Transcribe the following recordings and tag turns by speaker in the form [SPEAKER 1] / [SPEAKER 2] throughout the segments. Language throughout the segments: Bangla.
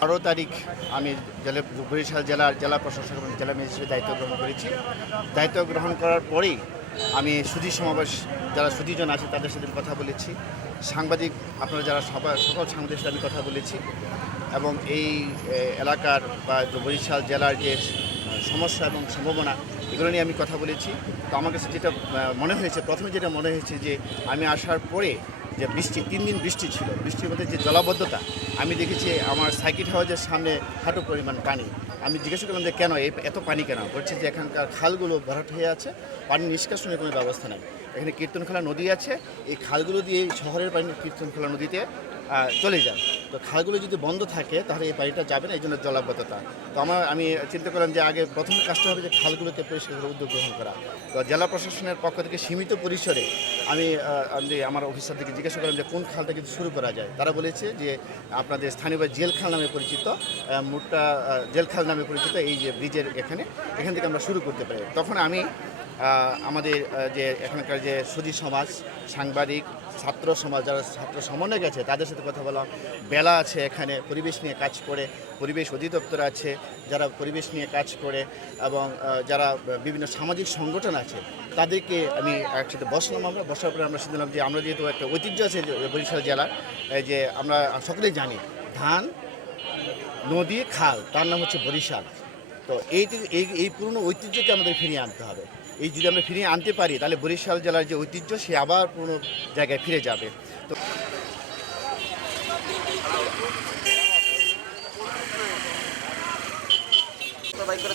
[SPEAKER 1] বারো তারিখ আমি জেলা বরিশাল জেলার জেলা প্রশাসক এবং জেলা ম্যাজিস্ট্রেট দায়িত্ব গ্রহণ করেছি। দায়িত্ব গ্রহণ করার পরেই আমি সুধী সমাবেশ, যারা সুধীজন আছে তাদের সাথে কথা বলেছি। সাংবাদিক, আপনারা যারা সবাই সকল সাংবাদিকের সাথে আমি কথা বলেছি এবং এই এলাকার বা বরিশাল জেলার যে সমস্যা এবং সম্ভাবনা, এগুলো নিয়ে আমি কথা বলেছি। তো আমার কাছে যেটা মনে হয়েছে, প্রথমে যেটা মনে হয়েছে যে আমি আসার পরে যে বৃষ্টি, তিন দিন বৃষ্টি ছিল। বৃষ্টির মধ্যে যে জলাবদ্ধতা, আমি দেখেছি আমার সাইকিট হাউজের সামনে হাঁটু পরিমাণ পানি। আমি জিজ্ঞেস করলাম যে, কেন? এত পানি কেন? বলছে যে, এখানকার খালগুলো ভরাট হয়ে আছে, পানি নিষ্কাশনের কোনো ব্যবস্থা নেই। এখানে কীর্তনখোলা নদী আছে। এই খালগুলো দিয়ে শহরের পানি কীর্তনখোলা নদীতে চলে যায় তো খালগুলো যদি বন্ধ থাকে, তাহলে এই পানিটা যাবে না, এই জন্য জলাবদ্ধতা। তো আমার, আমি চিন্তা করলাম যে আগে প্রথম কাজটা হবে যে খালগুলোকে পরিষ্কার করে উদ্যোগ গ্রহণ করা। তো জেলা প্রশাসনের পক্ষ থেকে সীমিত পরিসরে আমি আমার অফিসারদেরকে জিজ্ঞাসা করলাম যে কোন খাল থেকে শুরু করা যায়। তারা বলেছে যে আপনাদের স্থানীয় জেল খাল নামে পরিচিত মুটটা জেল খাল নামে পরিচিত এই যে ব্রিজের এখানে, এখান থেকে আমরা শুরু করতে পারি। তখন আমি আমাদের যে এখানকার যে সুধী সমাজ, সাংবাদিক, ছাত্র সমাজ, যারা ছাত্র সমন্বয় গেছে তাদের সাথে কথা বলা, বেলা আছে এখানে, পরিবেশ নিয়ে কাজ করে, পরিবেশ অধিদপ্তর আছে, যারা পরিবেশ নিয়ে কাজ করে, এবং যারা বিভিন্ন সামাজিক সংগঠন আছে, তাদেরকে আমি একসাথে বসলাম আমরা, বসার পরে আমরা শুনলাম যে আমরা যেহেতু একটা ঐতিহ্য আছে বরিশাল এই যে আমরা সকলেই জানি, ধান, নদী, খাল, তার নাম হচ্ছে বরিশাল। তো এই এই পুরনো ঐতিহ্যকে আমাদের ফিরিয়ে আনতে হবে। এই যদি আমরা ফিরিয়ে আনতে পারি তাহলে বরিশাল জেলার যে ঐতিহ্য সে আবার পুরনো জায়গায় ফিরে যাবে। তো
[SPEAKER 2] সবাই করে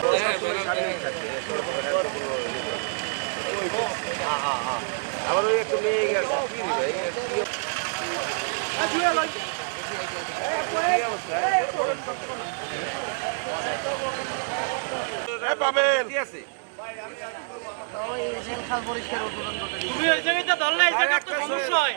[SPEAKER 3] তুলে রাখছি
[SPEAKER 2] আমার আবার ওই একটু মেয়ে গেছে কি দিবে পাবেন আছে
[SPEAKER 4] তুমি ওই জায়গাটা ধরলে এই জায়গা তো সমস্যা হয়।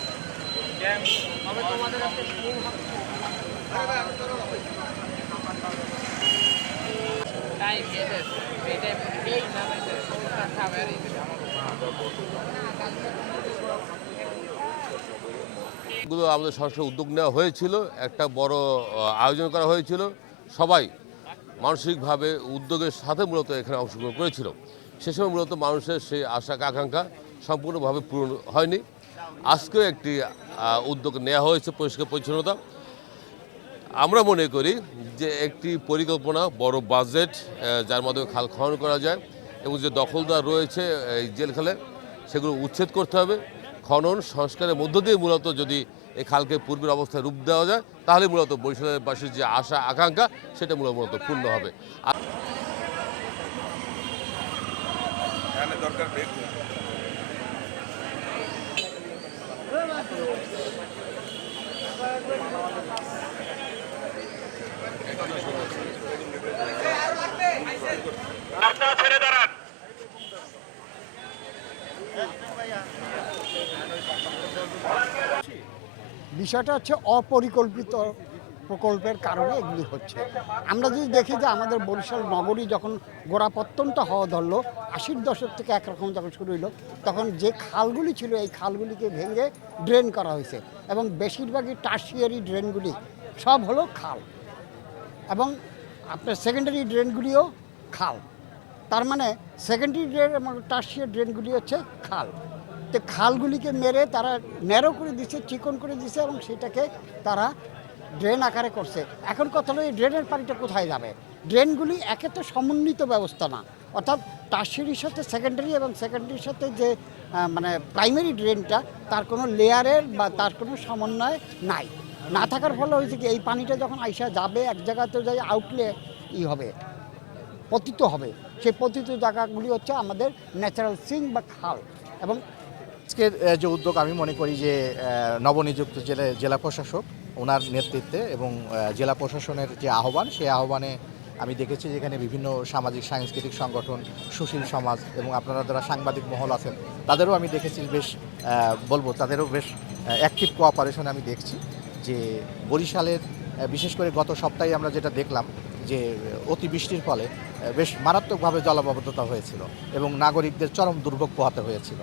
[SPEAKER 5] গুলো আমাদের সরাসরি উদ্যোগ নেওয়া হয়েছিল, একটা বড় আয়োজন করা হয়েছিল। সবাই মানসিকভাবে উদ্যোগের সাথে মূলত এখানে অংশগ্রহণ করেছিল। সে সময় মূলত মানুষের সেই আশা, আকাঙ্ক্ষা সম্পূর্ণভাবে পূরণ হয়নি। আজকেও একটি উদ্যোগ নেওয়া হয়েছে পরিষ্কার পরিচ্ছন্নতা। আমরা মনে করি যে একটি পরিকল্পনা, বড় বাজেট যার মাধ্যমে খাল খনন করা যায় এবং যে দখলদার রয়েছে এই জেলখালে, সেগুলো উচ্ছেদ করতে হবে। খনন সংস্কারের মধ্য দিয়ে মূলত যদি এই খালকে পূর্বের অবস্থায় রূপ দেওয়া যায়, তাহলে মূলত বরিশালের বাসীর যে আশা, আকাঙ্ক্ষা, সেটা মূলত মূলত পূর্ণ হবে।
[SPEAKER 6] বিষয়টা হচ্ছে অপরিকল্পিত প্রকল্পের কারণে এগুলি হচ্ছে। আমরা যদি দেখি যে আমাদের বরিশাল নগরী যখন গোড়াপত্তনটা হওয়া ধরলো, আশির দশক থেকে একরকম যখন শুরু হলো তখন যে খালগুলি ছিল, এই খালগুলিকে ভেঙে ড্রেন করা হয়েছে এবং বেশিরভাগই টার্সিয়ারি ড্রেনগুলি সব হলো খাল এবং আপনার সেকেন্ডারি ড্রেনগুলিও খাল। তার মানে সেকেন্ডারি ড্রেন এবং টার্সিয়ার ড্রেনগুলি হচ্ছে খাল। তো খালগুলিকে মেরে তারা ন্যারো করে দিছে, চিকন করে দিছে এবং সেটাকে তারা ড্রেন আকারে করছে। এখন কথা হলো এই ড্রেনের পানিটা কোথায় যাবে? ড্রেনগুলি একে তো সমন্বিত ব্যবস্থা না। অর্থাৎ টার্সিয়ারির সাথে সেকেন্ডারি এবং সেকেন্ডারির সাথে যে মানে প্রাইমারি ড্রেনটা তার কোনো লেয়ারের বা তার কোনো সমন্বয় নাই। না থাকার ফলে হয়েছে কি, এই পানিটা যখন আইসা যাবে, এক জায়গাতে যাই আউটলে ই হবে, পতিত হবে। সেই পতিত জায়গাগুলি হচ্ছে আমাদের ন্যাচারাল সিং বা খাল। এবং
[SPEAKER 7] আজকের যে উদ্যোগ আমি মনে করি যে নবনিযুক্ত জেলা জেলা প্রশাসক, ওনার নেতৃত্বে এবং জেলা প্রশাসনের যে আহ্বান, সেই আহ্বানে আমি দেখেছি যেখানে বিভিন্ন সামাজিক, সাংস্কৃতিক সংগঠন, সুশীল সমাজ এবং আপনারা যারা সাংবাদিক মহল আছেন, তাদেরও আমি দেখেছি বেশ বলব তাদেরও বেশ অ্যাক্টিভ কোঅপারেশন আমি দেখছি যে বরিশালের বিশেষ করে গত সপ্তাহে আমরা যেটা দেখলাম যে, অতিবৃষ্টির ফলে বেশ মারাত্মকভাবে জলাবদ্ধতা হয়েছিল এবং নাগরিকদের চরম দুর্ভোগ পোহাতে হয়েছিল।